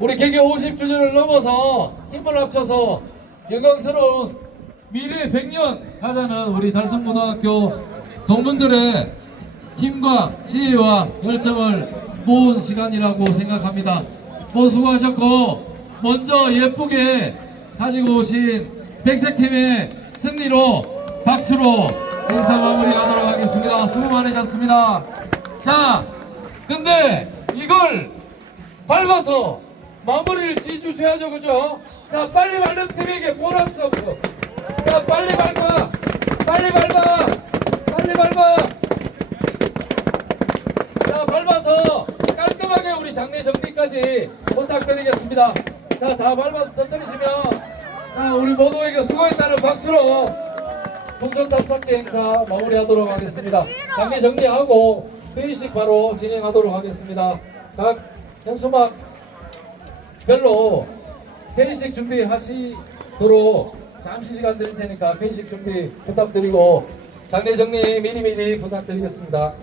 우리 개교 50주년을 넘어서 힘을 합쳐서 영광스러운 미래 100년 가자는 우리 달성고등학교 동문들의 힘과 지혜와 열정을 모은 시간이라고 생각합니다. 모두 수고하셨고 먼저 예쁘게 가지고 오신 백색팀의 승리로 박수로 행사 마무리하도록 하겠습니다. 수고 많으셨습니다. 자, 근데 이걸 밟아서 마무리를 지어주셔야죠, 그죠? 자, 빨리 밟는 팀에게 보너스 없어. 자, 빨리 밟아! 빨리 밟아! 빨리 밟아! 자, 밟아서 깔끔하게 우리 장례 정리까지 부탁드리겠습니다. 자, 다 밟아서 터뜨리시면 자, 우리 모두에게 수고했다는 박수로 풍선 탑쌓기 행사 마무리하도록 하겠습니다. 장례 정리하고 회의식 바로 진행하도록 하겠습니다. 각 현수막 별로 회의식 준비하시도록 잠시 시간 드릴 테니까 회의식 준비 부탁드리고 장례 정리 미리미리 부탁드리겠습니다.